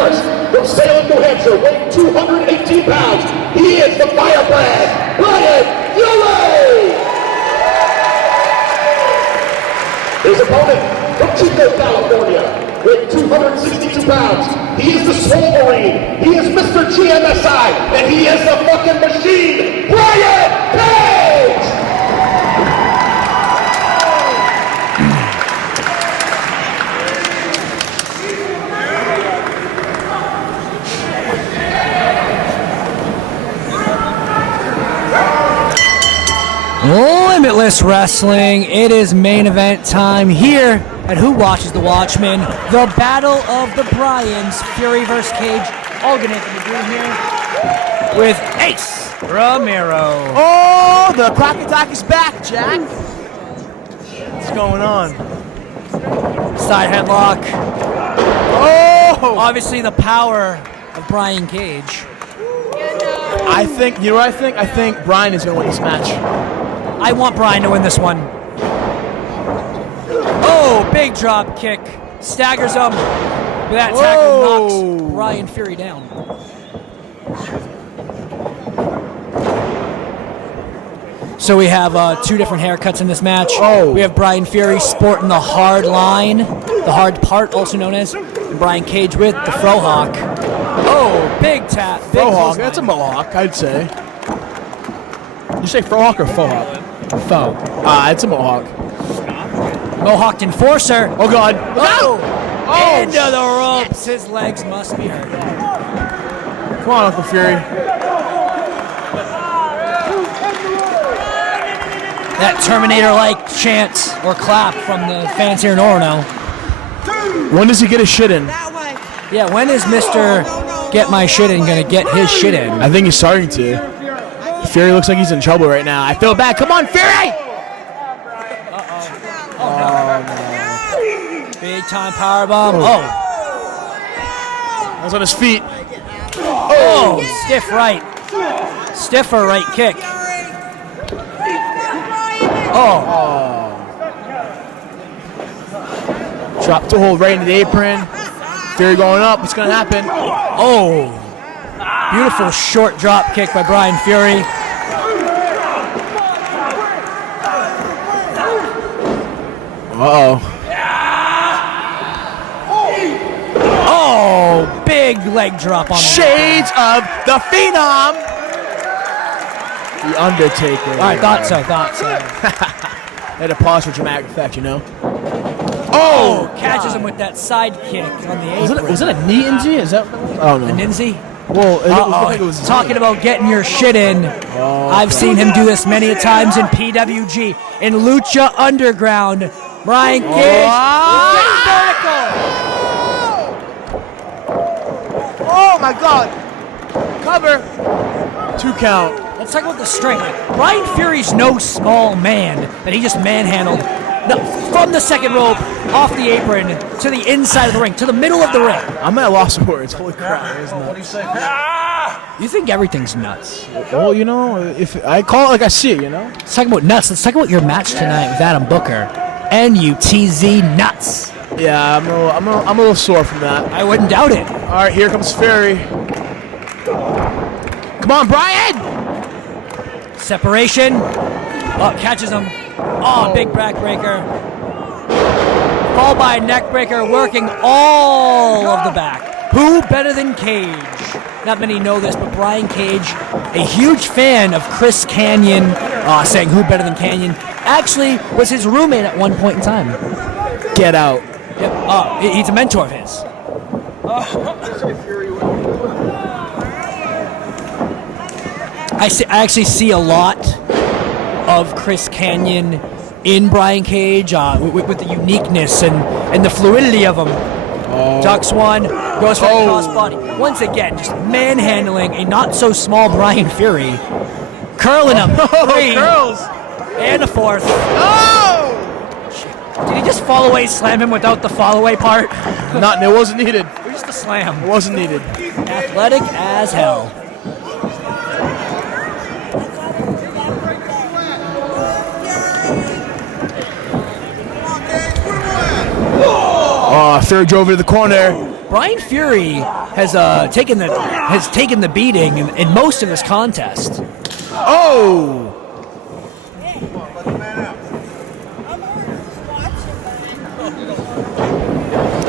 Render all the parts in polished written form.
first, from Salem, New Hampshire, weighing 218 pounds, he is the firebrand, Bryan Fury! His opponent, from Chico, California, weighing 262 pounds, he is the Swole Marine, he is Mr. GMSI, and he is the fucking machine, Brian Cage! Limitless Wrestling. It is main event time here at Who Watches the Watchmen. The Battle of the Bryans, Fury vs. Cage. All gonna have to be doing here with Ace Romero. Oh, the clock attack is back, Jack. What's going on? Side headlock. Oh! Obviously the power of Brian Cage. I think, you know what I think? I think Brian is gonna win this match. I want Brian to win this one. Oh, big drop kick. Staggers him. That tackle knocks Brian Fury down. So we have two different haircuts in this match. Oh. We have Brian Fury sporting the hard line, the hard part, also known as, and Brian Cage with the frohawk. Oh, big tap. Big Frohawk, that's a mohawk, I'd say. You say frohawk or faux hawk? Faux. It's a mohawk. Mohawked enforcer. Oh, God. Oh! Oh! Into the ropes. His legs must be hurt. Come on, Uncle Fury. That Terminator-like chant or clap from the fans here in Orono. When does he get his shit in? Yeah, when is Mr. Get My Shit In gonna get his shit in? I think he's starting to. Fury looks like he's in trouble right now. I feel bad. Come on, Fury! Big time powerbomb. Oh. I was on his feet. Oh, stiff right. Stiffer right kick. Oh. Drop to hold right into the apron. Fury going up. What's going to happen? Oh. Beautiful short drop kick by Brian Fury. Uh-oh. Oh, big leg drop on the Shades of the Phenom. The Undertaker. I thought so. They had to pause for dramatic effect, you know? Oh, catches him with that side kick on the apron. Was it a knee injury? Is that? I don't know. A Ninzi? Well, it was talking about getting your shit in. I've seen him do this many times in PWG, in Lucha Underground. Brian Cage is getting vertical. Oh my God! Cover. 2 count. Let's talk about the strength. Brian Fury's no small man that he just manhandled from the second rope, off the apron, to the inside of the ring, to the middle of the ring. I'm at a loss of words. Holy crap. What do you say? You think everything's nuts? Well, you know, if I call it like I see it, you know? Let's talk about nuts. Let's talk about your match tonight with Adam Booker. NUTZ nuts. Yeah, I'm a little sore from that. I wouldn't doubt it. All right, here comes Fury. Come on, Brian! Separation. Oh, catches him. Oh, big backbreaker. Fall by neck breaker, working all of the back. Who better than Cage? Not many know this, but Brian Cage, a huge fan of Chris Kanyon, saying who better than Kanyon, actually was his roommate at one point in time. Get out. Yep. He's a mentor of his. I actually see a lot of Chris Kanyon in Brian Cage with the uniqueness and the fluidity of him. Ducks one, goes for the crossbody. Once again, just manhandling a not-so-small Brian Fury. Curling him. Three. Curls. And a fourth. Oh! Did he just fall away, slam him without the fall away part? It wasn't needed. It was just a slam. It wasn't needed. Athletic as hell. Fury drove into the corner. Brian Fury has taken the beating in most of this contest. Oh!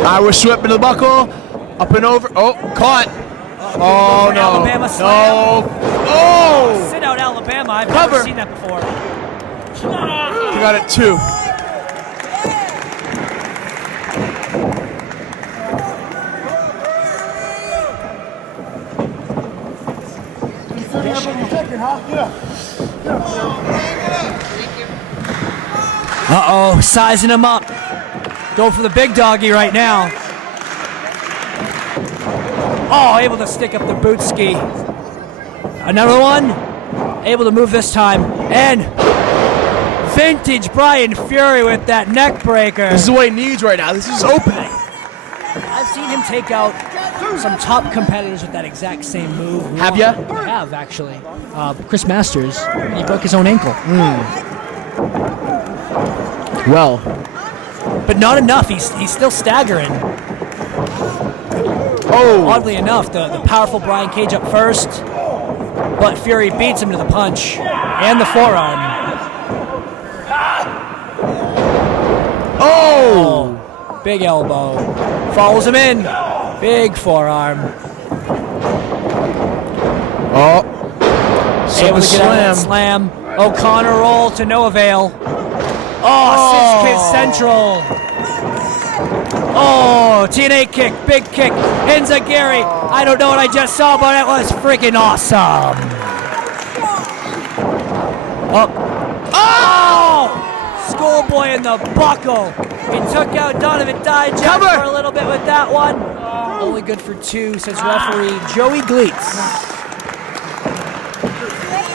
Irish whip into the buckle. Up and over. Oh, caught. Oh, no. Alabama slam. No. Oh! Sit out Alabama. I've Cover. never seen that before. You got it, 2. Uh-oh, sizing him up. Go for the big doggy right now. Oh, able to stick up the boot ski. Another one. Able to move this time. And vintage Brian Fury with that neck breaker. This is what he needs right now. This is opening. I've seen him take out some top competitors with that exact same move. Have ya? I have, actually. Chris Masters, he broke his own ankle. Well. But not enough. He's still staggering. Oh. Oddly enough, the powerful Brian Cage up first, but Fury beats him to the punch and the forearm. Oh. Big elbow. Follows him in. Big forearm. Oh. Able to get out of that slam. O'Connor roll to no avail. Oh, Sis Kid Central. Oh, TNA kick, big kick. Enziguri. I don't know what I just saw, but it was freaking awesome. Oh! Schoolboy in the buckle. He took out Donovan Dijak for a little bit with that one. Only good for 2, says referee Joey Gleitz.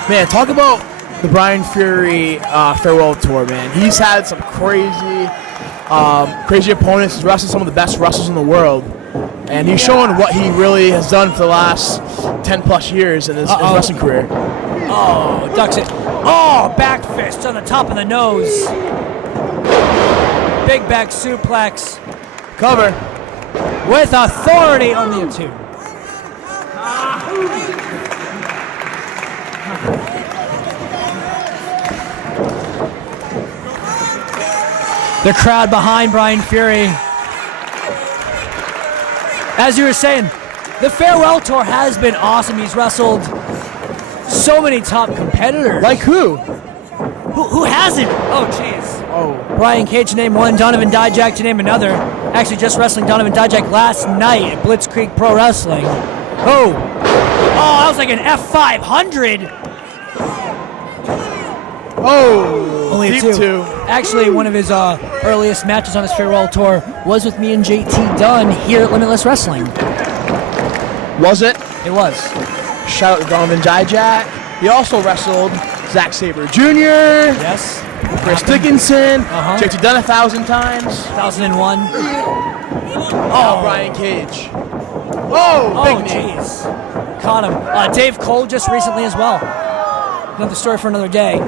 Man, talk about the Brian Fury farewell tour, man. He's had some crazy opponents. He's wrestled some of the best wrestlers in the world. And he's showing what he really has done for the last 10 plus years in his wrestling career. Oh, ducks it. Oh, back fist on the top of the nose. Big back suplex. Cover. With authority, only a 2. The crowd behind Brian Fury. As you were saying, the farewell tour has been awesome. He's wrestled so many top competitors. Like who? Who hasn't? Oh, jeez. Oh. Brian Cage to name one, Donovan Dijak to name another. Actually, just wrestling Donovan Dijak last night at Blitzkrieg Pro Wrestling. Oh, that was like an F500. Oh, only deep 2. Actually, one of his earliest matches on his farewell tour was with me and JT Dunn here at Limitless Wrestling. Was it? It was. Shout out to Donovan Dijak. He also wrestled Zack Sabre Jr. Yes. Chris Dickinson. JT Dunn 1,000 times. 2001. Oh, Brian Cage. Oh, big knee. Jeez. Caught him. Dave Cole just recently as well. Another story for another day.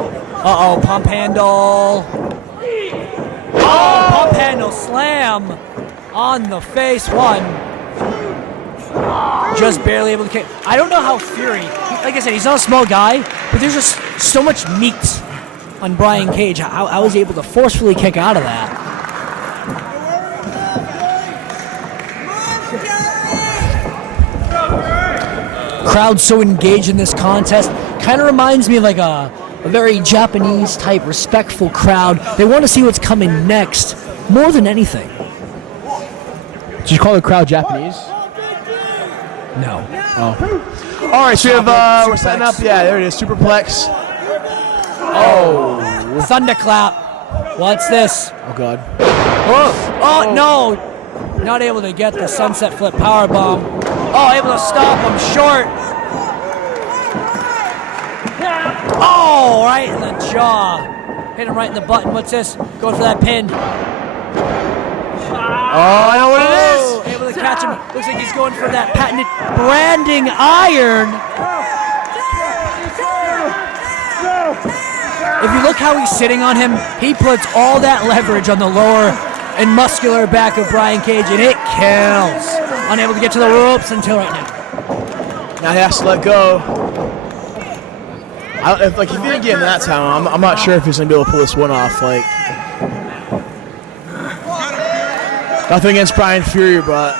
Pump handle. Pump handle slam on the face. 1. Just barely able to kick. I don't know how Fury, like I said, he's not a small guy, but there's just so much meat on Brian Cage. I was able to forcefully kick out of that. Crowd so engaged in this contest. Kind of reminds me of like a very Japanese type respectful crowd. They want to see what's coming next more than anything. Did you call the crowd Japanese? No. Oh. All right, so we have, we're setting up. Yeah, there it is. Superplex. Oh. Thunderclap. What's this? Oh, God. Oh, no. Not able to get the sunset flip powerbomb. Oh, able to stop him short. Oh, right in the jaw. Hit him right in the button. What's this? Going for that pin. Oh, I know what it is. Able to catch him. Looks like he's going for that patented branding iron. If you look how he's sitting on him, he puts all that leverage on the lower and muscular back of Brian Cage, and it kills. Unable to get to the ropes until right now. Now he has to let go. If he didn't get him that time, I'm not sure if he's going to be able to pull this one off. Like, nothing against Brian Fury, but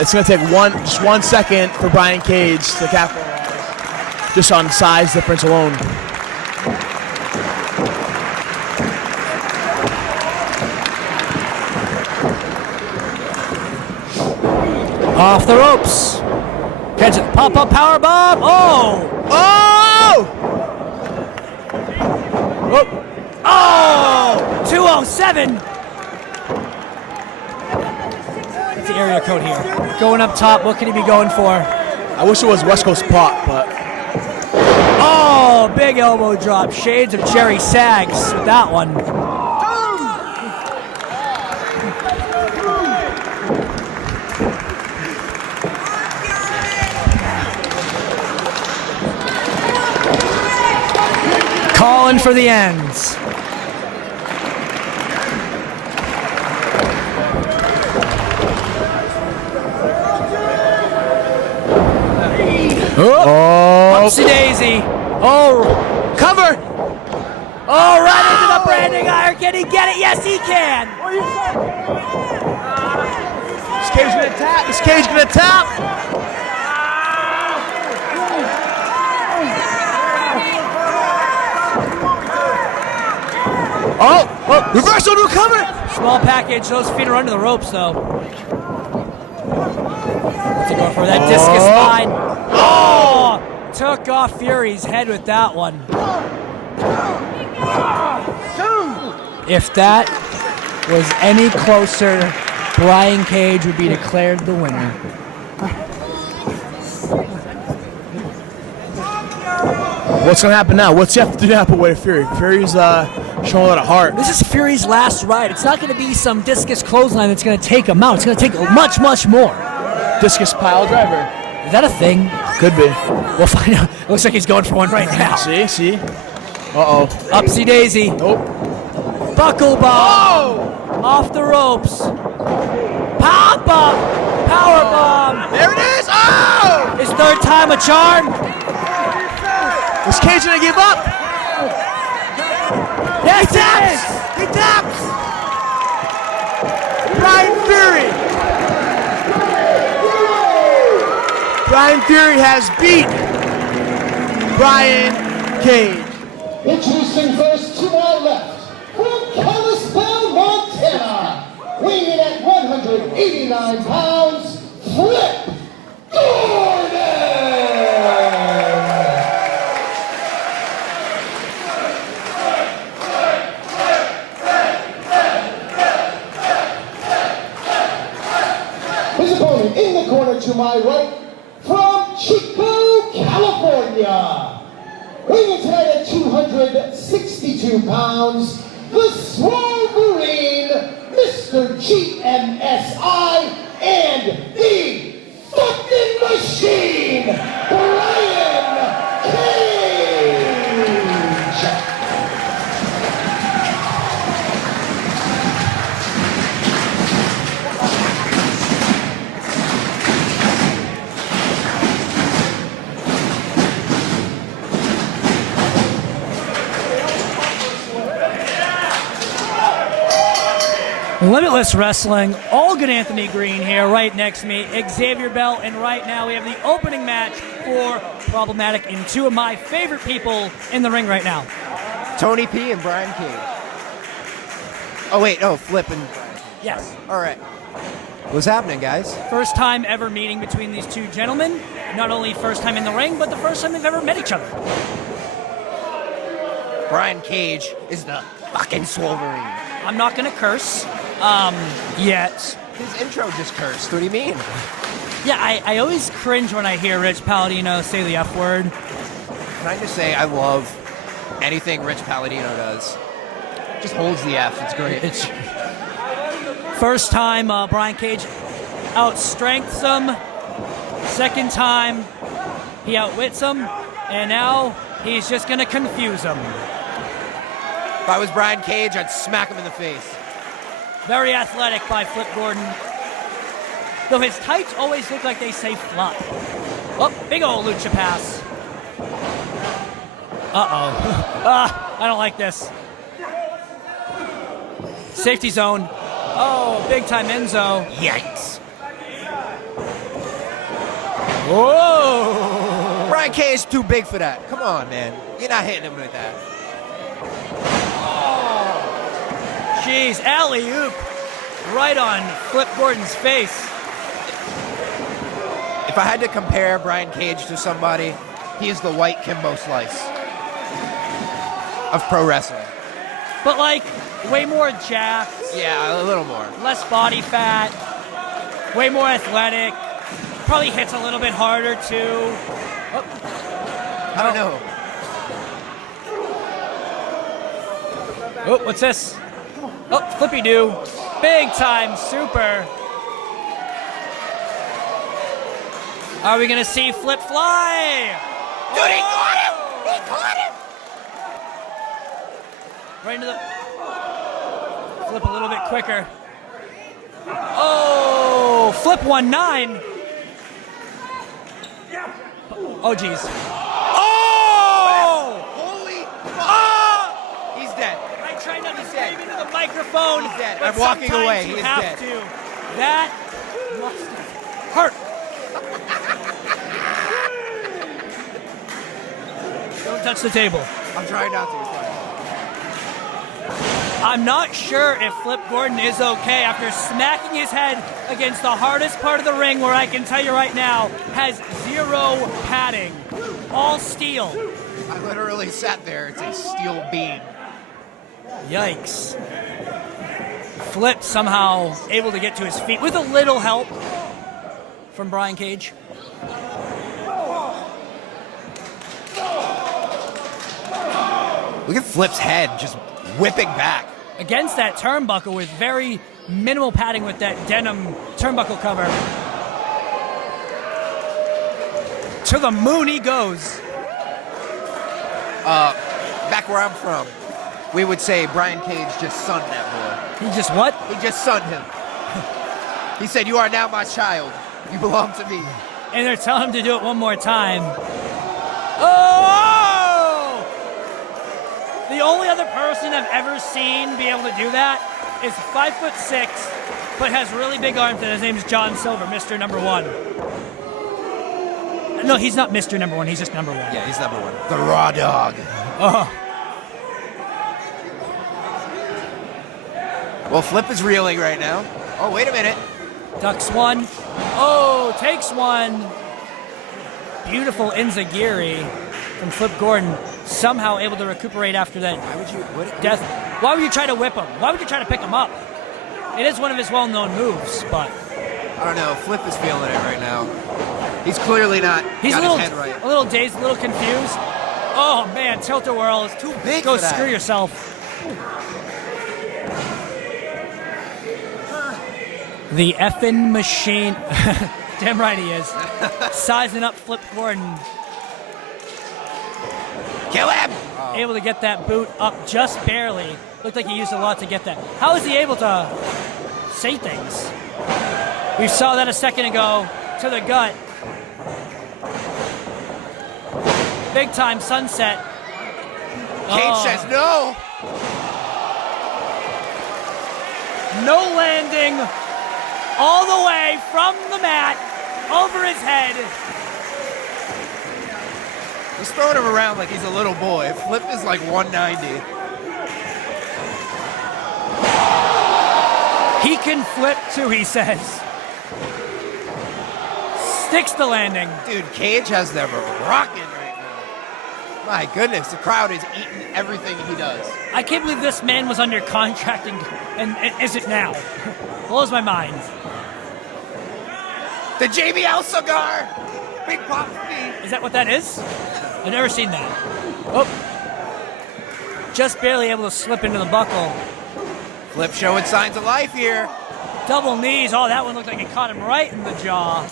it's going to take just 1 second for Brian Cage to capitalize, just on size difference alone. Off the ropes. Catch it. Pop-up power bomb. Oh! Oh! Oh! 207. What's the area code here? Going up top. What could he be going for? I wish it was West Coast Pop, but... Oh! Big elbow drop. Shades of Jerry Sags with that one. Calling for the ends. Oh! Upsy daisy. Oh! Cover! Oh, right into the branding iron. Can he get it? Yes, he can. This Cage gonna tap. This Cage gonna tap. Oh! Reversal to cover! Small package. Those feet are under the ropes, though. What's he going for? That discus spine. Oh! Took off Fury's head with that one. If that was any closer, Brian Cage would be declared the winner. What's gonna happen now? What's he have to do now to away Fury? Fury's showing a lot of heart. This is Fury's last ride. It's not going to be some discus clothesline that's going to take him out. It's going to take much, much more. Discus pile driver. Is that a thing? Could be. We'll find out. It looks like he's going for one right now. See? Uh-oh. Upsy daisy. Nope. Buckle bomb. Oh! Off the ropes. Pop up. Power bomb. There it is! Oh! His third time a charm. Is Cage gonna give up? Yes, He taps! He taps! Brian Fury! Brian Fury has beat Brian Cage. Introducing first to my left, from Kalispell, Montana, weighing in at 189 pounds, Flip Gordon! His opponent in the corner to my right, from Chico, California, weighing tonight at 262 pounds, the Swolverine, Mr. GMSI, and the fucking machine, Brian Cage! Limitless Wrestling, all good Anthony Green here, right next to me, Xavier Bell, and right now we have the opening match for Problematic and two of my favorite people in the ring right now. Tony P and Brian Cage. Oh wait, no, Flip and Brian Cage. Yes. All right. What's happening, guys? First time ever meeting between these two gentlemen. Not only first time in the ring, but the first time they've ever met each other. Brian Cage is the fucking Swolverine. I'm not going to curse, yet. His intro just cursed. What do you mean? Yeah, I always cringe when I hear Rich Palladino say the F word. Can I just say I love anything Rich Palladino does. Just holds the F. It's great. It's first time Brian Cage outstrengths him. Second time he outwits him, and now he's just going to confuse him. If I was Brian Cage, I'd smack him in the face. Very athletic by Flip Gordon. Though his tights always look like they say flop. Oh, big old Lucha pass. Uh-oh. I don't like this. Safety zone. Oh, big time Enzo. Yikes. Whoa. Brian Cage is too big for that. Come on, man. You're not hitting him with that. Jeez, alley-oop. Right on Flip Gordon's face. If I had to compare Brian Cage to somebody, he is the white Kimbo Slice of pro wrestling. But like, way more jacked. Yeah, a little more. Less body fat. Way more athletic. Probably hits a little bit harder too. I don't know. Oh, what's this? Oh, flippy do. Big time super. Are we gonna see Flip fly? Dude, he caught him! He caught him! Right into the Flip a little bit quicker. Oh, Flip 1-9. Oh, geez. Oh! Holy fuck! He's dead. I tried not to scream into the microphone. He's dead. But I'm walking sometimes away. You He is have dead. to. That must hurt. Don't touch the table. I'm trying not to. I'm not sure if Flip Gordon is okay after smacking his head against the hardest part of the ring, where I can tell you right now has zero padding. All steel. I literally sat there. It's a steel beam. Yikes. Flip somehow able to get to his feet with a little help from Brian Cage. Look at Flip's head just whipping back. Against that turnbuckle with very minimal padding with that denim turnbuckle cover. To the moon he goes. Back where I'm from, we would say Brian Cage just sunned that boy. He just what? He just sunned him. He said, "You are now my child. You belong to me." And they're telling him to do it one more time. Oh! The only other person I've ever seen be able to do that is 5'6", but has really big arms, and his name is John Silver, Mr. Number One. No, he's not Mr. Number One, he's just number one. Yeah, he's number one. The Raw Dog. Oh. Well, Flip is reeling right now. Oh, wait a minute. Ducks one. Oh, takes one. Beautiful Inzagiri from Flip Gordon. Somehow able to recuperate after that Why would you? death. Why would you try to whip him? Why would you try to pick him up? It is one of his well-known moves, but I don't know. Flip is feeling it right now. He's clearly not he's got a little, his head right. a little dazed, a little confused. Oh man, tilt-a-whirl is Too big Go for that. screw yourself. The effing machine. Damn right he is. Sizing up Flip Gordon. Kill him! Able to get that boot up just barely. Looked like he used a lot to get that. How is he able to say things? We saw that a second ago to the gut. Big time sunset. Cage says no. No landing. All the way from the mat over his head. He's throwing him around like he's a little boy. Flip is like 190. He can flip too, he says. Sticks the landing. Dude, Cage has them rocking right now. My goodness, the crowd is eating everything he does. I can't believe this man was under contract and isn't now. Blows my mind. The JBL cigar! Big pop for me. Is that what that is? I've never seen that. Oh. Just barely able to slip into the buckle. Flip showing signs of life here. Double knees. Oh, that one looked like it caught him right in the jaw.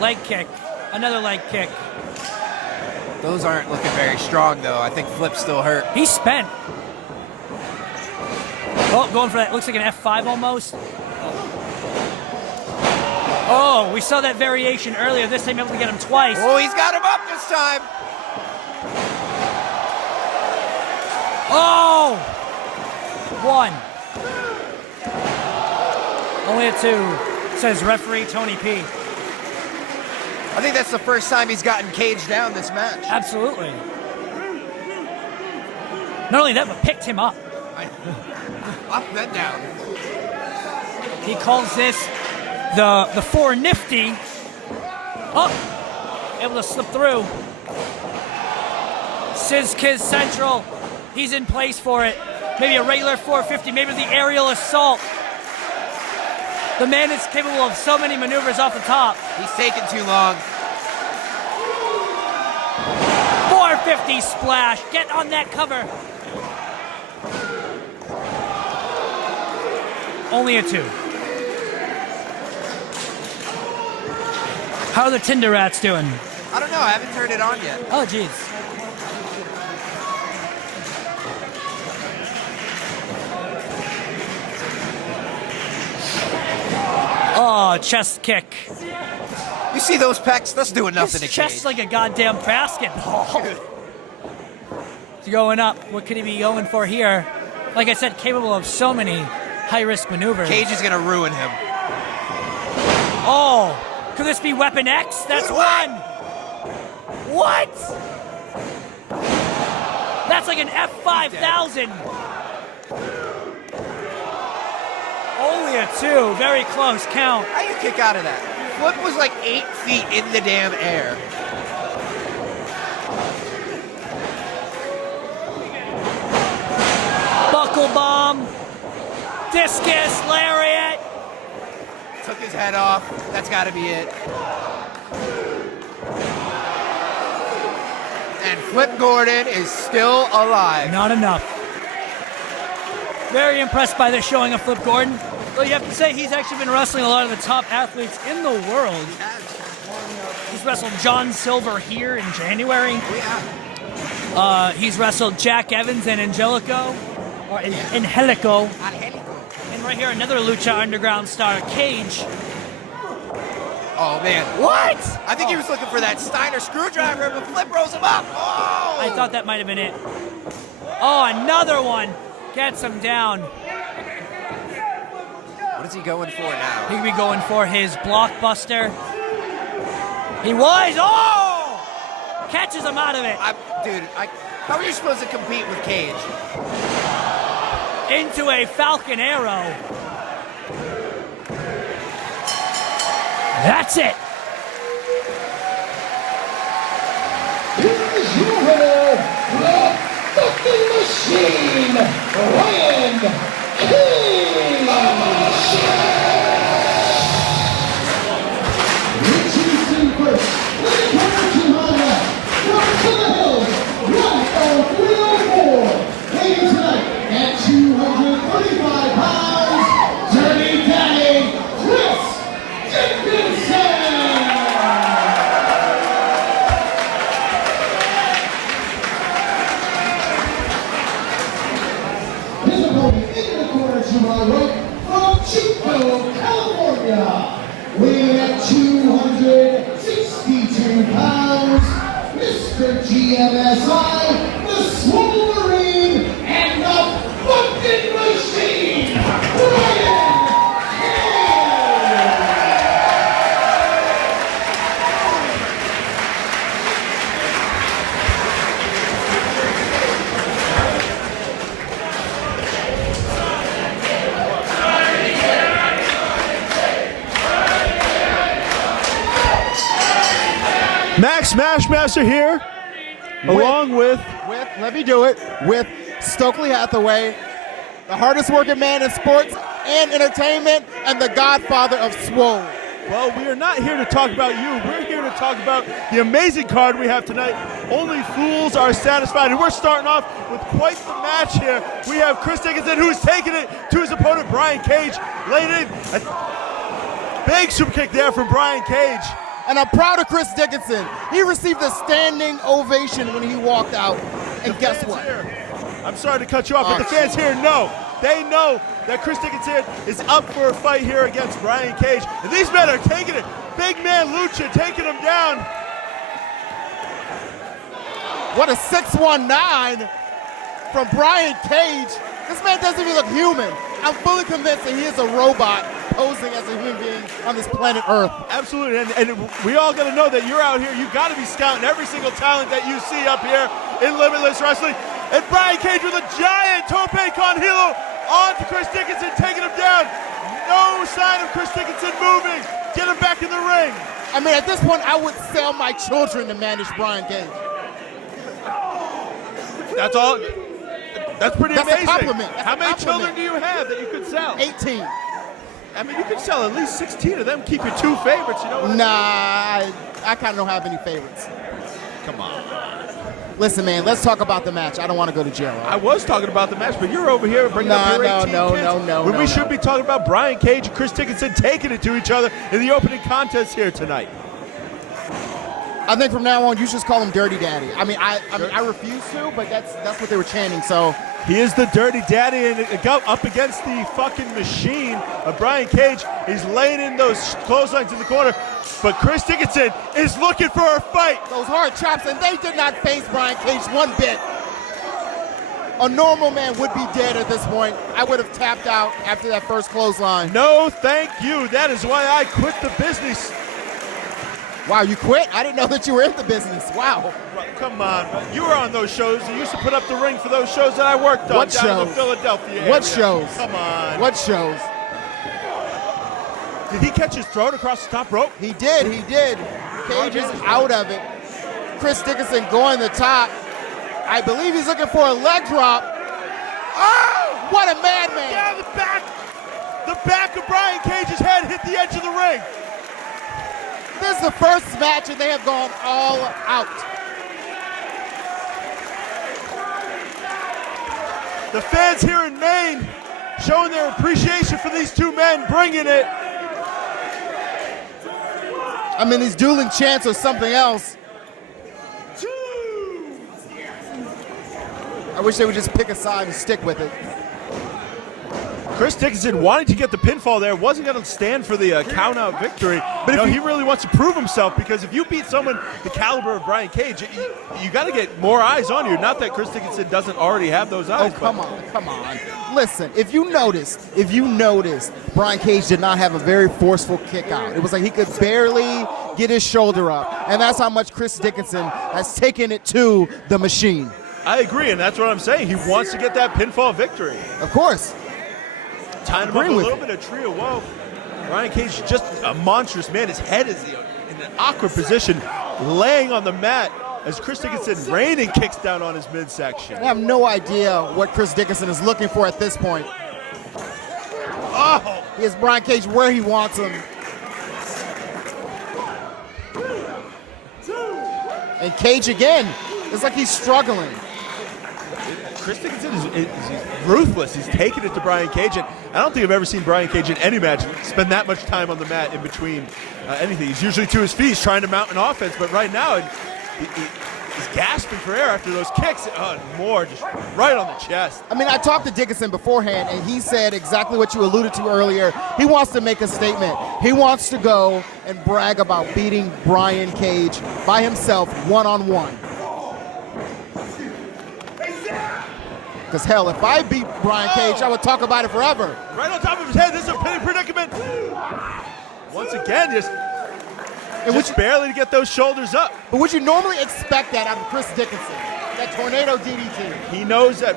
Leg kick. Another leg kick. Those aren't looking very strong, though. I think Flip's still hurt. He's spent. Oh, going for that. Looks like an F5 almost. Oh, we saw that variation earlier. This time able to get him twice. Oh, he's got him up this time. Oh! 1. Only a 2, says referee Tony P. I think that's the first time he's gotten Cage down this match. Absolutely. Not only that, but picked him up. Up then down. He calls this the 4 nifty. Oh, able to slip through. Siz Kiz Central. He's in place for it. Maybe a regular 450, maybe the aerial assault. The man is capable of so many maneuvers off the top. He's taking too long. 450 splash. Get on that cover. Only a 2. How are the Tinder Rats doing? I don't know. I haven't turned it on yet. Oh, jeez. Oh, chest kick. You see those pecs? That's doing nothing His to chest's Cage. like a goddamn basketball. He's going up. What could he be going for here? Like I said, capable of so many high-risk maneuvers. Cage is going to ruin him. Oh, could this be Weapon X? That's 1. What? That's like an F5000. Only a 2. Very close count. How you kick out of that? Flip was like 8 feet in the damn air. Buckle bomb. Discus lariat. Took his head off. That's got to be it. And Flip Gordon is still alive. Not enough. Very impressed by this showing of Flip Gordon. Well, you have to say he's actually been wrestling a lot of the top athletes in the world. He's wrestled John Silver here in January. He's wrestled Jack Evans and Angelico, or Angelico. And right here, another Lucha Underground star, Cage. Oh, man. What? I think he was looking for that Steiner screwdriver, but Flip rolls him up. Oh! I thought that might have been it. Oh, another one. Gets him down. What is he going for now? He could be going for his blockbuster. He was. Oh! Catches him out of it. How are you supposed to compete with Cage? Into a Falcon Arrow. That's it. Here's your winner, the fucking machine, Brian Cage. Introducing first, let's come to my left, from the hills, right on 304, weighing tonight at 235 pounds, Dirty Daddy, Chris Dickinson. His opponent in the corner to my right, from Chico, California, weighing at 262 pounds, Mr. GMSI, the Swolverine, and the fucking machine, Brian Max Smashmaster here, along with let me do it, with Stokely Hathaway, the hardest working man in sports and entertainment, and the godfather of Swole. well, we are not here to talk about you. We're here to talk about the amazing card we have tonight. Only fools are satisfied, and we're starting off with quite the match here. We have Chris Dickinson, who's taking it to his opponent, Brian Cage. Laid in a big super kick there from Brian Cage. And I'm proud of Chris Dickinson. He received a standing ovation when he walked out. And guess Fans what? here, I'm sorry to cut you off, but the fans here know They know that Chris Dickinson is up for a fight here against Brian Cage. And these men are taking it. Big man Lucha taking him down. What a 619 from Brian Cage. This man doesn't even look human. I'm fully convinced that he is a robot posing as a human being on this planet Earth. Absolutely, and we all got to know that you're out here. You got to be scouting every single talent that you see up here in Limitless Wrestling. And Brian Cage with a giant tope con hilo on to Chris Dickinson, taking him down. No sign of Chris Dickinson moving. Get him back in the ring. I mean, at this point, I would sell my children to manage Brian Cage. That's all. That's pretty amazing. A compliment. How many children do you have that you could sell? 18. I mean, you could sell at least 16 of them. Keep your 2 favorites. You know what? Nah, I kind of don't have any favorites. Come on. Listen, man, let's talk about the match. I don't want to go to jail. Right? I was talking about the match, but you're over here bringing up your 18 kids. When we should be talking about Brian Cage and Chris Dickinson taking it to each other in the opening contest here tonight. I think from now on, you just call him Dirty Daddy. I mean, I refuse to, but that's what they were chanting. So he is the Dirty Daddy, and up against the fucking machine of Brian Cage. He's laying in those clotheslines in the corner, but Chris Dickinson is looking for a fight. Those hard chops, and they did not face Brian Cage one bit. A normal man would be dead at this point. I would have tapped out after that first clothesline. No, thank you. That is why I quit the business. Wow, you quit? I didn't know that you were in the business. Wow. Come on. You were on those shows. You used to put up the ring for those shows that I worked on down in the Philadelphia area. What shows? Come on. What shows? Did he catch his throat across the top rope? He did. Cage is out of it. Chris Dickinson going the top. I believe he's looking for a leg drop. Oh, what a madman. Yeah, the back of Brian Cage's head hit the edge of the ring. This is the first match and they have gone all out. The fans here in Maine showing their appreciation for these two men, bringing it. I mean, these dueling chants are something else. I wish they would just pick a side and stick with it. Chris Dickinson wanting to get the pinfall there, wasn't going to stand for the count-out victory. But he really wants to prove himself, because if you beat someone the caliber of Brian Cage, you got to get more eyes on you. Not that Chris Dickinson doesn't already have those eyes. Oh, come on. Listen, if you noticed, Brian Cage did not have a very forceful kick out. It was like he could barely get his shoulder up. And that's how much Chris Dickinson has taken it to the machine. I agree, and that's what I'm saying. He wants to get that pinfall victory. Of course. Tying him up a little bit of tree of woe. Brian Cage, just a monstrous man. His head is in an awkward position, laying on the mat as Chris Dickinson raining kicks down on his midsection. I have no idea what Chris Dickinson is looking for at this point. Oh! He has Brian Cage where he wants him. And Cage again. It's like he's struggling. Chris Dickinson is ruthless. He's taking it to Brian Cage, and I don't think I've ever seen Brian Cage in any match spend that much time on the mat in between anything. He's usually to his feet, he's trying to mount an offense, but right now he's gasping for air after those kicks. More just right on the chest. I mean, I talked to Dickinson beforehand, and he said exactly what you alluded to earlier. He wants to make a statement. He wants to go and brag about beating Brian Cage by himself, one-on-one. Because, hell, if I beat Brian Cage, I would talk about it forever. Right on top of his head, this is a predicament. Once again, just barely to get those shoulders up. But would you normally expect that out of Chris Dickinson? That tornado DDT. He knows that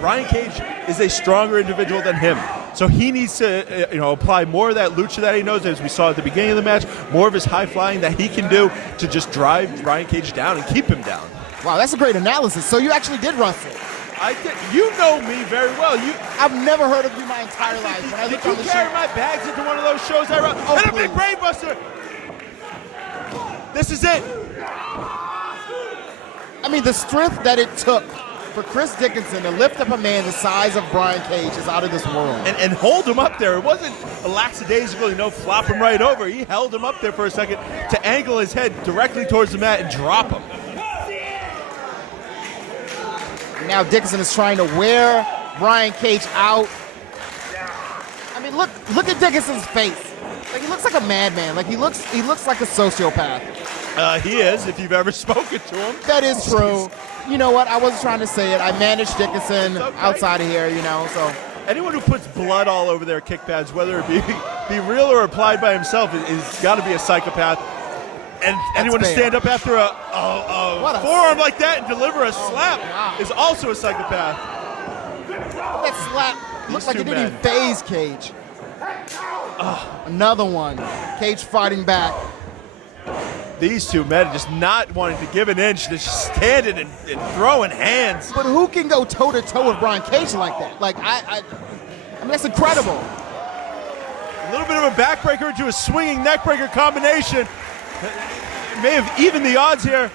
Brian Cage is a stronger individual than him. So he needs to apply more of that lucha that he knows, as we saw at the beginning of the match, more of his high flying that he can do to just drive Brian Cage down and keep him down. Wow, that's a great analysis. So you actually did wrestle. I did. You know me very well. I've never heard of you my entire life. When I did you carry my bags into one of those shows I run? Oh, and please. a big brainbuster. This is it. I mean, the strength that it took for Chris Dickinson to lift up a man the size of Brian Cage is out of this world. And hold him up there. It wasn't a lackadaisical, flop him right over. He held him up there for a second to angle his head directly towards the mat and drop him. Now Dickinson is trying to wear Brian Cage out mean, look at Dickinson's face. Like, he looks like a madman. Like, he looks like a sociopath. He is, if you've ever spoken to him. That is true. You know what? I wasn't trying to say it. I managed Dickinson outside of here, you know, so. Anyone who puts blood all over their kick pads, whether it be real or applied by himself, is got to be a psychopath. And anyone to stand up after a forearm like that and deliver a slap is also a psychopath. That slap looks like it didn't even phase Cage. Another one. Cage fighting back. These two men just not wanting to give an inch, just standing and throwing hands. But who can go toe-to-toe with Brian Cage like that? Like, I mean, that's incredible. A little bit of a backbreaker into a swinging neckbreaker combination. May have evened the odds here.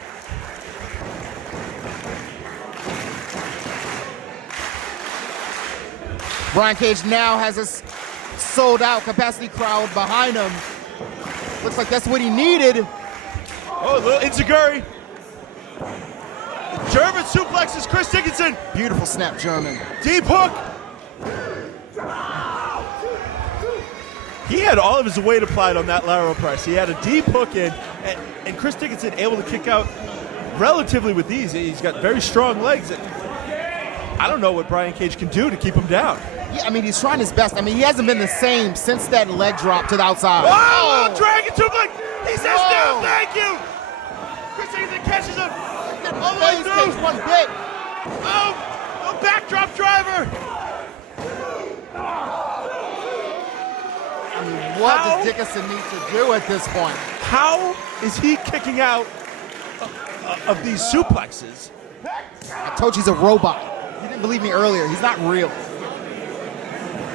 Brian Cage now has a sold-out capacity crowd behind him. Looks like that's what he needed. Oh, a little enziguri. German suplexes Chris Dickinson. Beautiful snap German. Deep hook. He had all of his weight applied on that lateral press. He had a deep hook in, and Chris Dickinson able to kick out relatively with ease. He's got very strong legs. I don't know what Brian Cage can do to keep him down. Yeah, I mean, he's trying his best. I mean, he hasn't been the same since that leg drop to the outside. Oh, dragon suplex. He says no, thank you. Chris Dickinson catches him. All the way through. Cage one bit. Oh, a backdrop driver. I mean, what does Dickinson need to do at this point? How is he kicking out of these suplexes? I told you he's a robot. You didn't believe me earlier. He's not real.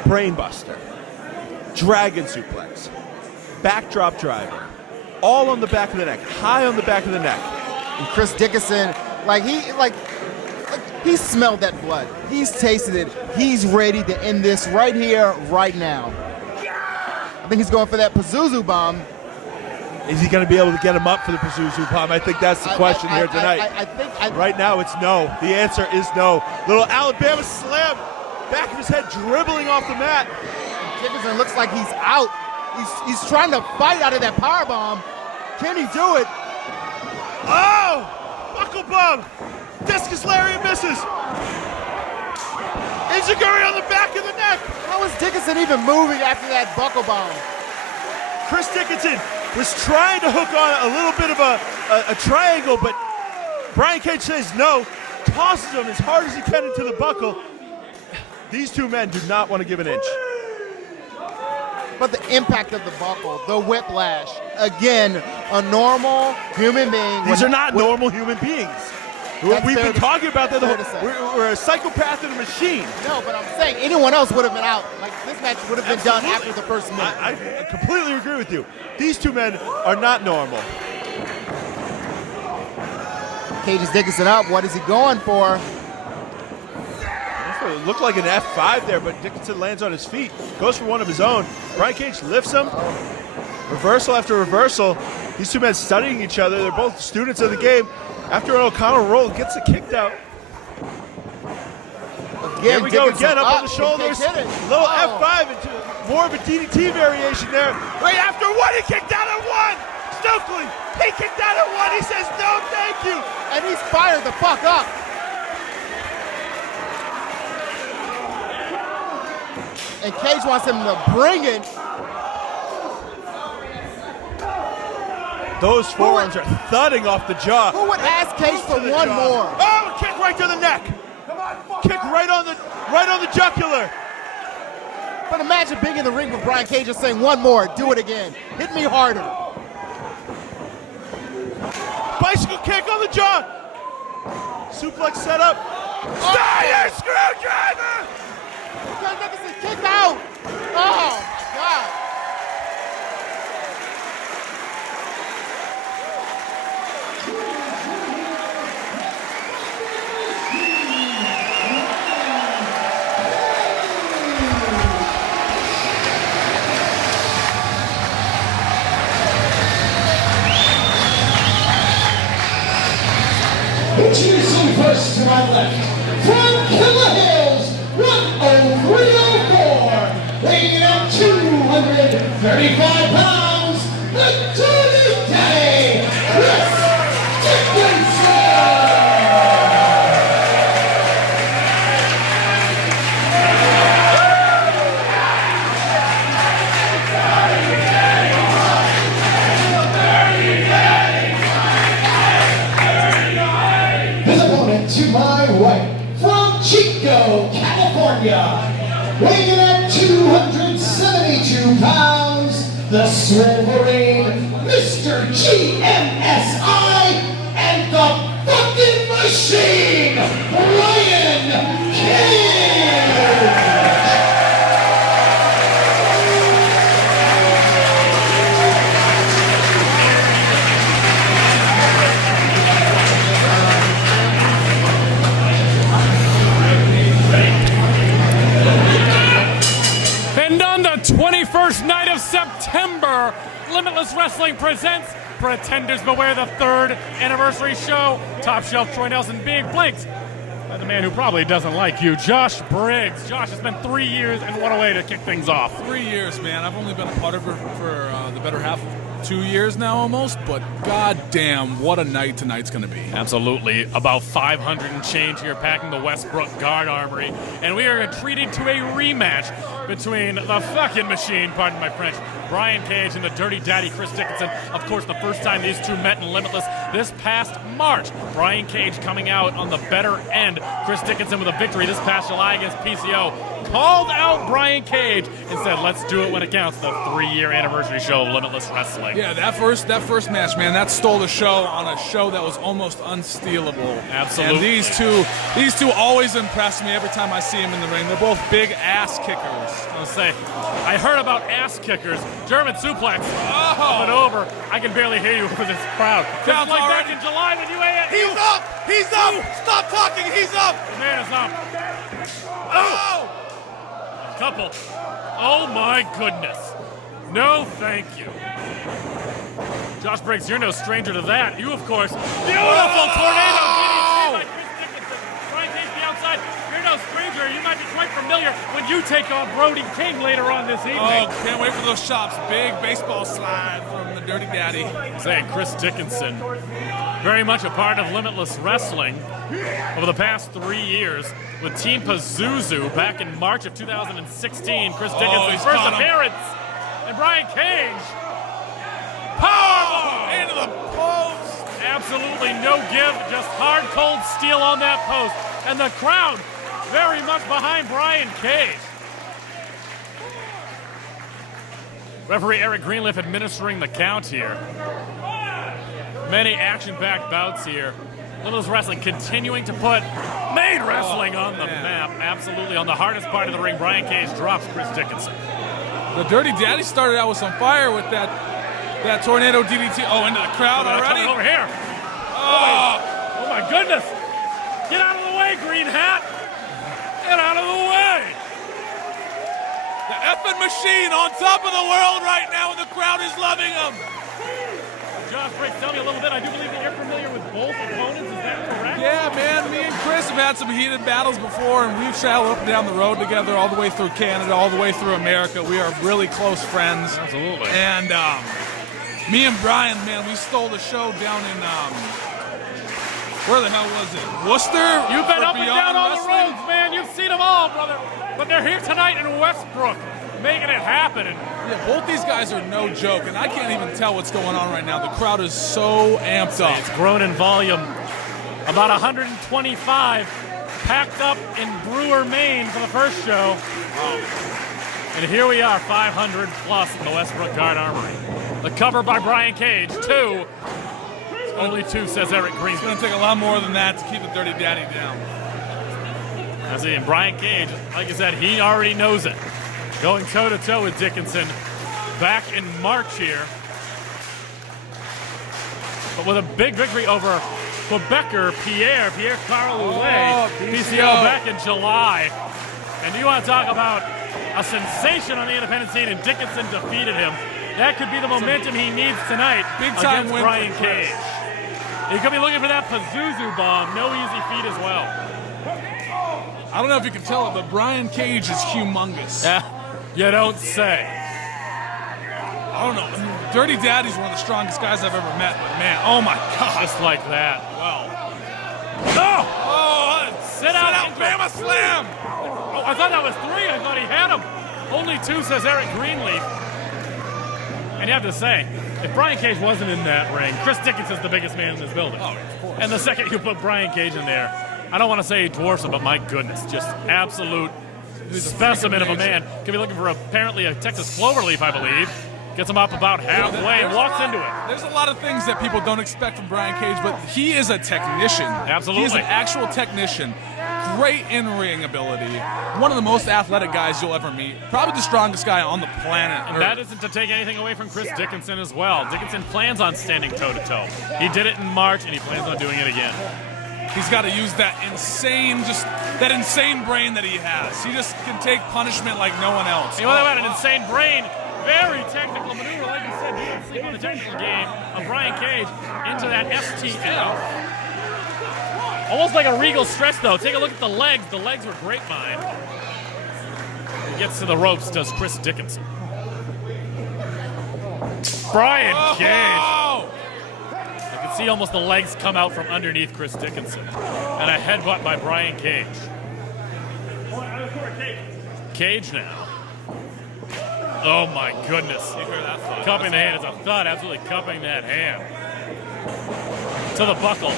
Brainbuster, dragon suplex, backdrop driver, all on the back of the neck, high on the back of the neck. And Chris Dickinson, he smelled that blood. He's tasted it. He's ready to end this right here, right now. I think he's going for that Pazuzu bomb. Is he going to be able to get him up for the Pazuzu bomb? I think that's the question here tonight. Right now it's no. The answer is no. Little Alabama slam. Back of his head dribbling off the mat. Dickinson looks like he's out. He's trying to fight out of that power bomb. Can he do it? Oh! Buckle bomb. Discus lariat misses. Enziguri on the back of the neck. How is Dickinson even moving after that buckle bomb? Chris Dickinson was trying to hook on a little bit of a triangle, but Brian Cage says no, tosses him as hard as he can into the buckle. These two men do not want to give an inch. But the impact of the buckle, the whiplash, again, a normal human being. These are not normal human beings. We've been talking about that. We're a psychopath and a machine. No, but I'm saying anyone else would have been out. Like, this match would have been done after the first minute. I completely agree with you. These two men are not normal. Cage is Dickinson up. What is he going for? It looked like an F5 there, but Dickinson lands on his feet. Goes for one of his own. Brian Cage lifts him. Reversal after reversal. These two men studying each other. They're both students of the game. After an O'Connell roll, gets it kicked out. Here we go again, up on the shoulders. Little F5 into more of a DDT variation there. Right after one, he kicked out at one. Stokely, he kicked out at one. He says, no, thank you. And he's fired the fuck up. And Cage wants him to bring it. Those forearms are thudding off the jaw. Who would ask Cage for one more? Oh, kick right to the neck. Kick right on the jugular. But imagine being in the ring with Brian Cage and saying one more, do it again. Hit me harder. Bicycle kick on the jaw. Suplex set up. Steiner screwdriver. Dickinson kicked out. Oh my God. Introducing first to my left, from Killer Hills, 10304, weighing in at 35 pounds, the Dirty Daddy, Chris Dickinson! His opponent to my right, from Chico, California, weighing in at 272 pounds, the Wolverine, Mr. GMSI, and the fucking machine, Brian Cage! And on the 21st night of September, Limitless Wrestling presents Pretenders Beware, the 3rd anniversary show. Top shelf Troy Nelson being flanked by the man who probably doesn't like you, Josh Briggs. Josh, it's been 3 years, and what a way to kick things off. 3 years, man. I've only been a part of it for the better half of 2 years now almost, but goddamn, what a night tonight's going to be. Absolutely. About 500 and change here, packing the Westbrook Guard Armory. And we are treated to a rematch between the fucking machine, pardon my French, Brian Cage and the Dirty Daddy, Chris Dickinson. Of course, the first time these two met in Limitless this past March. Brian Cage coming out on the better end. Chris Dickinson with a victory this past July against PCO. Called out Brian Cage and said, let's do it when it counts. The 3-year anniversary show of Limitless Wrestling. Yeah, that first match, man, that stole the show on a show that was almost unstealable. Absolutely. And these two always impress me every time I see them in the ring. They're both big ass kickers. I'll say, I heard about ass kickers, German suplex, up and over. I can barely hear you for this crowd. Sounds like back in July when you ate. He's up! He's up! Stop talking! He's up! The man is up. Oh! Couple. Oh my goodness. No, thank you. Josh Briggs, you're no stranger to that. You, of course, beautiful tornado DDT by Chris Dickinson. Brian Cage the outside. You're no stranger. You might be quite familiar when you take on Brody King later on this evening. Oh, can't wait for those chops. Big baseball slide from the Dirty Daddy. Saying Chris Dickinson, very much a part of Limitless Wrestling over the past 3 years with Team Pazuzu back in March of 2016. Chris Dickinson's first appearance. And Brian Cage. Powerbomb into the post. Absolutely no give, just hard cold steel on that post. And the crowd very much behind Brian Cage. Referee Eric Greenleaf administering the count here. Many action-packed bouts here. Limitless Wrestling continuing to put Made Wrestling on the map. Absolutely on the hardest part of the ring. Brian Cage drops Chris Dickinson. The Dirty Daddy started out with some fire with that tornado DDT. Oh, into the crowd already? Over here. Oh my goodness. Get out of the way, Green Hat. Get out of the way. The effing machine on top of the world right now, and the crowd is loving him. Josh Briggs, tell me a little bit. I do believe that you're familiar with both opponents. Is that correct? Yeah, man. Me and Chris have had some heated battles before, and we've traveled up and down the road together all the way through Canada, all the way through America. We are really close friends. Absolutely. And me and Brian, man, we stole the show down in, where the hell was it? Worcester? You've been up and down all the Wrestling? roads, man. You've seen them all, brother. But they're here tonight in Westbrook, making it happen. And yeah, both these guys are no joke, and I can't even tell what's going on right now. The crowd is so amped up. it's grown in volume. About 125 packed up in Brewer, Maine for the first show. And here we are, 500 plus in the Westbrook Guard Armory. The cover by Brian Cage, 2. Only 2, says Eric Green. It's going to take a lot more than that to keep the Dirty Daddy down. I see, and Brian Cage, like I said, he already knows it. Going toe-to-toe with Dickinson back in March here. But with a big victory over Quebecer Pierre-Carl Ouellet, PCO back in July. And you want to talk about a sensation on the independent scene, and Dickinson defeated him. That could be the momentum he needs tonight Big-time against win Brian for Chris. Cage. He could be looking for that Pazuzu bomb. No easy feat as well. I don't know if you can tell it, but Brian Cage is humongous. Yeah, you don't say. I don't know. Dirty Daddy's one of the strongest guys I've ever met. But man, oh my God. Just like that. Wow. Sit out. Bama slam. Oh, I thought that was 3. I thought he had him. Only 2, says Eric Greenleaf. And you have to say, if Brian Cage wasn't in that ring, Chris Dickinson's the biggest man in this building. Oh, of course. And the second you put Brian Cage in there, I don't want to say he dwarfs him, but my goodness, just absolute specimen of a man. Could be looking for apparently a Texas cloverleaf, I believe. Gets him up about halfway and walks into it. There's a lot of things that people don't expect from Brian Cage, but he is a technician. Absolutely. He's an actual technician. Great in-ring ability. One of the most athletic guys you'll ever meet. Probably the strongest guy on the planet. And that isn't to take anything away from Chris Dickinson as well. Dickinson plans on standing toe-to-toe. He did it in March, and he plans on doing it again. He's got to use that insane brain that he has. He just can take punishment like no one else. You know about an insane brain? Very technical maneuver, like you said. You didn't sleep on the technical game of Brian Cage into that STL. Almost like a regal stretch, though. Take a look at the legs. The legs were grapevine. He gets to the ropes, does Chris Dickinson. Brian Cage. You can see almost the legs come out from underneath Chris Dickinson. And a headbutt by Brian Cage. Cage now. Oh my goodness. You hear that thud? Cupping the hand. It's a thud, absolutely cupping that hand. To the buckle.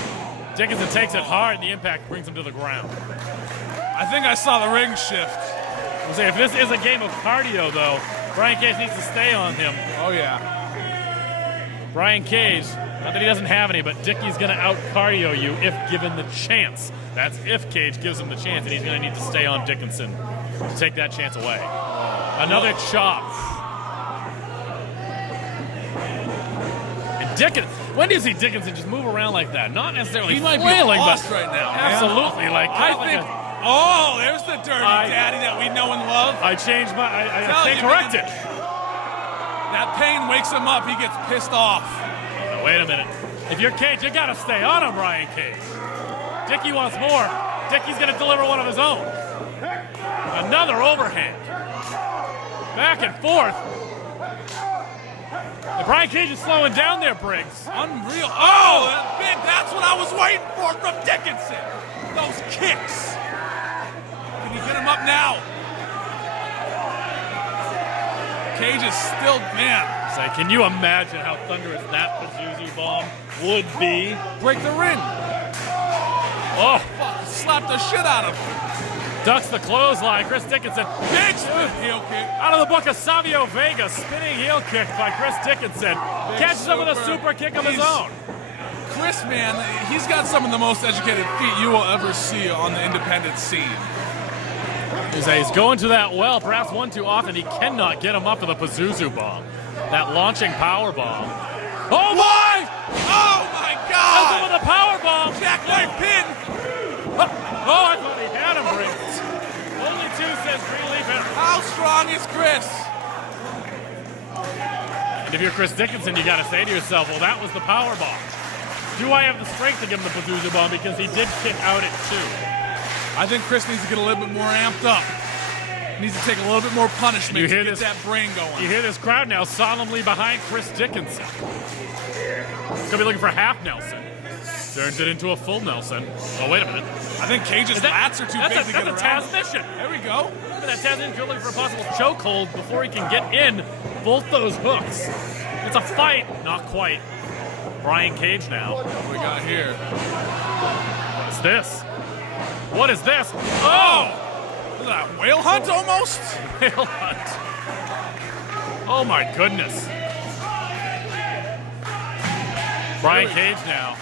Dickinson takes it hard, and the impact brings him to the ground. I think I saw the ring shift. We'll say, if this is a game of cardio, though, Brian Cage needs to stay on him. Oh, yeah. Brian Cage, not that he doesn't have any, but Dickie's going to out-cardio you if given the chance. That's if Cage gives him the chance, and he's going to need to stay on Dickinson to take that chance away. Another chop. And Dickinson, when do you see Dickinson just move around like that? Not necessarily He might be flailing, lost but right now. absolutely. Man. Like I think. Oh, there's the dirty daddy that we know and love. I changed my. I can't correct it. That pain wakes him up. He gets pissed off. Now, wait a minute. If you're Cage, you got to stay on him, Brian Cage. Dickie wants more. Dickie's going to deliver one of his own. Another overhand. Back and forth. And Brian Cage is slowing down there, Briggs. Unreal. Oh, that's what I was waiting for from Dickinson. Those kicks. Can you get him up now? Cage is still, man. Say, can you imagine how thunderous that Pazuzu bomb would be? Break the ring. Oh, Fuck, slap the shit out of him. ducks the clothesline. Chris Dickinson. Big spin heel kick. Out of the book of Savio Vega. Spinning heel kick by Chris Dickinson. Catches him with a super kick of his own. Chris, man, he's got some of the most educated feet you will ever see on the independent scene. He's going to that well, perhaps one too often. He cannot get him up to the Pazuzu bomb. That launching power bomb. Oh my! Oh my God! That's with a power bomb. Jackknife pin. Oh, I thought he had him, Briggs. Only 2, says Greenleaf. How strong is Chris? And if you're Chris Dickinson, you got to say to yourself, well, that was the power bomb. Do I have the strength to give him the Pazuzu bomb? Because he did kick out at 2. I think Chris needs to get a little bit more amped up. Needs to take a little bit more punishment to get that brain going. You hear this crowd now solemnly behind Chris Dickinson. He's going to be looking for half Nelson. Turns it into a full Nelson. Oh, wait a minute. I think Cage's lats are too big to get around. That's a Taz mission. There we go. Look at that Taz mission looking for a possible chokehold before he can get in both those hooks. It's a fight. Not quite. Brian Cage now. What we got here? What is this? What is this? Oh! Look at that whale hunt almost? Whale hunt. Oh my goodness. Brian Cage now.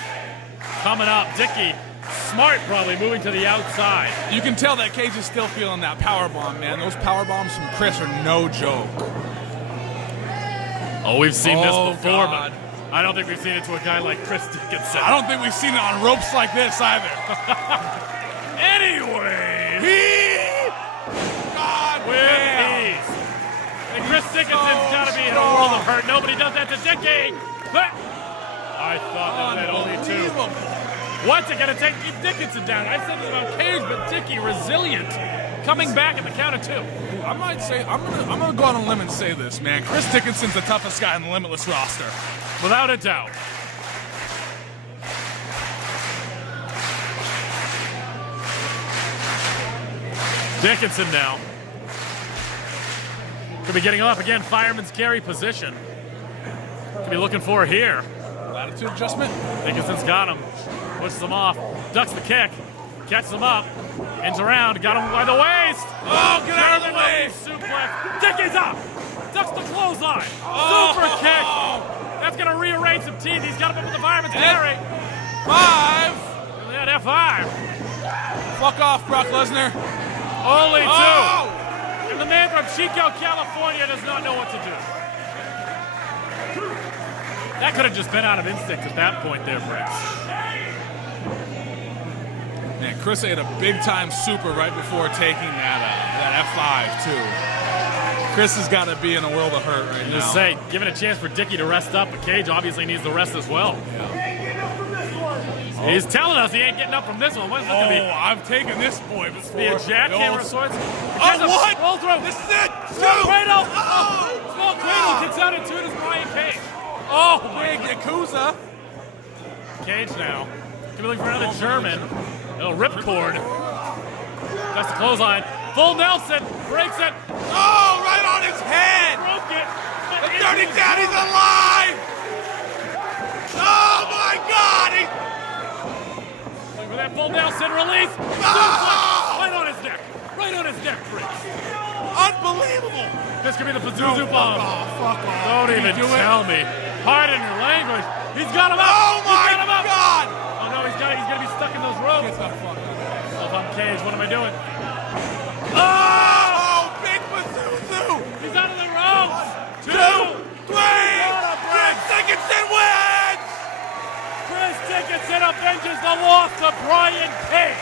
Coming up. Dickie. Smart probably moving to the outside. You can tell that Cage is still feeling that power bomb, man. Those power bombs from Chris are no joke. Oh, we've seen this before, God. but I don't think we've seen it to a guy like Chris Dickinson. I don't think we've seen it on ropes like this either. Anyway, God with ease. And Chris Dickinson's got to be in a world of hurt. Nobody does that to Dickie. I thought that only 2. What's it going to take to keep Dickinson down? I said this about Cage, but Dickie resilient. coming back at the count of 2. I might say I'm gonna go on a limb and say this, man. Chris Dickinson's the toughest guy in the Limitless roster, Without a doubt. Dickinson now. Could be getting up again, fireman's carry position. Could be looking for here. attitude adjustment. Dickinson's got him, pushes him off, ducks the kick, catches him up, ends around, got him by the waist. Oh, get out of the way! Suplex. Dickens up, ducks the clothesline. Super kick. That's gonna rearrange some teeth. He's got him up with the fireman's carry. 5. Yeah, F5. Fuck off, Brock Lesnar. Only 2. And the man from Chico, California does not know what to do. That could have just been out of instinct at that point there, Briggs. Man, Chris ate a big-time super right before taking that F5, too. Chris has got to be in a world of hurt right now. Just say, giving a chance for Dickie to rest up, but Cage obviously needs the rest as well. Yeah. He's telling us he ain't getting up from this one. When's this going to be? I've taken this boy before. Be a jackhammer of sorts. What? Roll through. This is it. Small cradle. Small cradle kicks out at 2 to Brian Cage. Oh, big Yakuza. Cage now. Could be looking for another German. Little ripcord. That's the clothesline. Full Nelson. Breaks it. Oh, right on his head. Broke it. The Dirty Daddy's alive. Oh, my God. Look for that full Nelson release. Right on his neck. Right on his neck, Briggs. Unbelievable. This could be the Pazuzu bomb. Fuck off. Don't even tell me. Pardon your language. He's got him up. Oh, my He's got him up. God. Oh, no, he's going to be stuck in those ropes. Get the fuck out. Well, if I'm Cage, what am I doing? Oh, big Pazuzu. He's out of the ropes. 2, 3. Chris Dickinson wins. Chris Dickinson avenges the loss to Brian Cage.